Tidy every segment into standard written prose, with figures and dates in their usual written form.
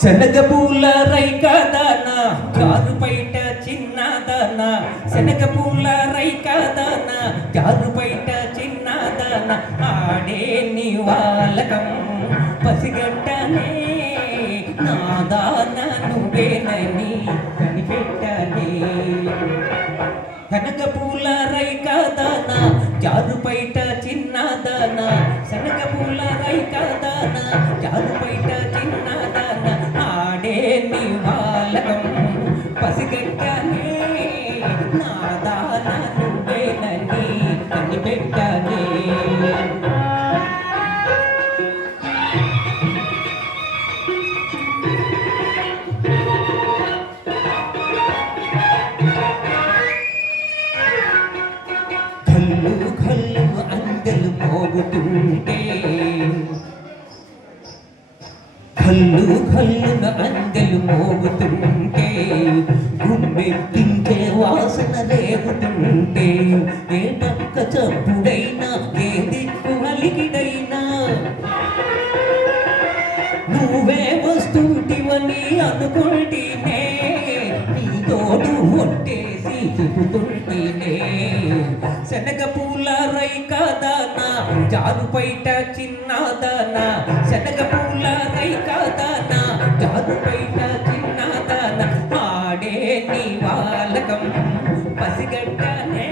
శనగపూల రైకదాన జారు బయట చిన్నదాన శనగపూల రైకదాన జారు బయట చిన్నదాన ఆడే నివాలకం పసిగట్టనే నాదాన నువ్వేనని కనిపెట్టనే శనగపూల రైకదాన జారు బయట చిన్నదాన శనగపూల రైకదాన జారు బయట చిన్నదాన ఆడే నివాలకం పసిగట్టనే నాదాన నువ్వేనని కనిపెట్టనే కళ్ళు కళ్ళు అందెలు మోగుతుంటే కళ్ళు కళ్ళున అందెలు మోగుతుంటే గుమ్మెత్తించే వాసన రేగుతుంటే ఏ పక్క చప్పుడైనా ఏ దిక్కు అలిగిడైనా నువ్వే వస్తుంటివని అనుకుంటేనే నీ తోడు ఒట్టేసి చెబుతుంటేనే శనగపూల రైకదాన జారు బయట చిన్నదాన శనగపూల రైకదాన జారు బయట చిన్నదాన ఆడే నివాలకం పసిగట్టనే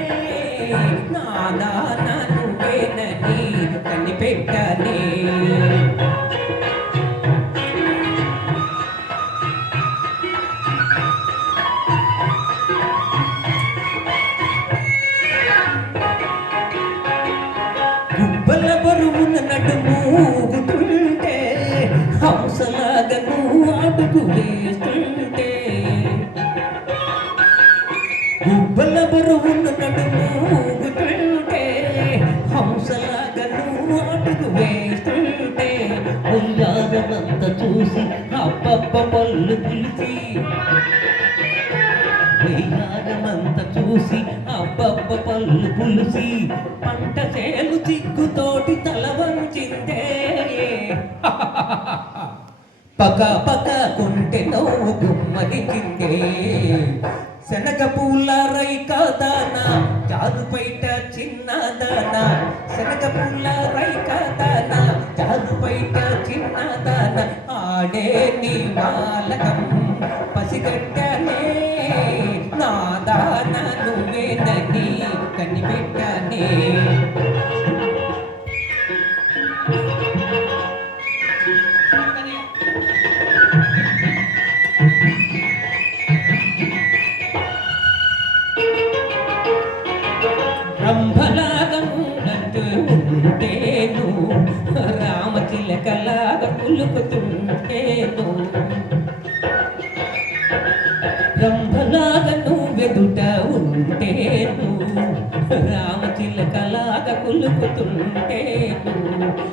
నాదాన నువ్వేనని కనిపెట్టనే గుబ్బల బరువున నడుమూగుతుంటే హంసలాగా నువ్వు అడుగు వేస్తుంటే గుబ్బల బరువున నడుమూగుతుంటే హంసలాగా నువ్వు అడుగు వేస్తుంటే ఉయ్యారమంత చూసి అబ్బబ్బ పళ్ళు పిలిచి వెయ్యారమంత చూసి అబ్బబ్బ పళ్ళు పులిసి పంట చేలు చిక్కుతోటి తల వంచిందే పక పక కుంటె నవ్వు గుమ్మరించిందే శనగపూల రైకదాన జారు బయట చిన్నదాన శనగపూల రైకదాన జారు బయట చిన్నదాన ఆడే నివాలకం పసిగట్టనే నాదాన నువ్వేనని కనిపెట్టనే రంభలాగా ఉన్నట్టు ఉంటేను రామచిలకలాగా పులుకుతుంటేను రంభలాగా నువ్వెదుట ఉంటేను రామచిలకలాగా కులుకుతుంటేను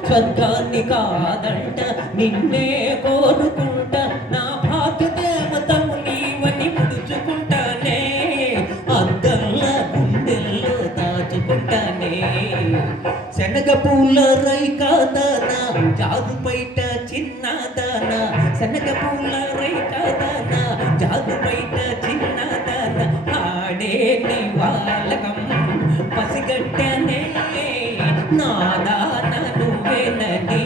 స్వర్గాన్ని కాదంట నిన్నే కోరుకుంటా నా భాగ్య దేవతము నీవని ముడుచుకుంటానే అద్దల్లా గుండెల్లో దాచుకుంటానే శనగపూల రైకదాన జారు బయట చిన్నదాన శనగపూల రైకదాన జారు బయట చిన్నదాన ఆడే నివాలకం పసిగట్టనే నాదాన నువ్వేనని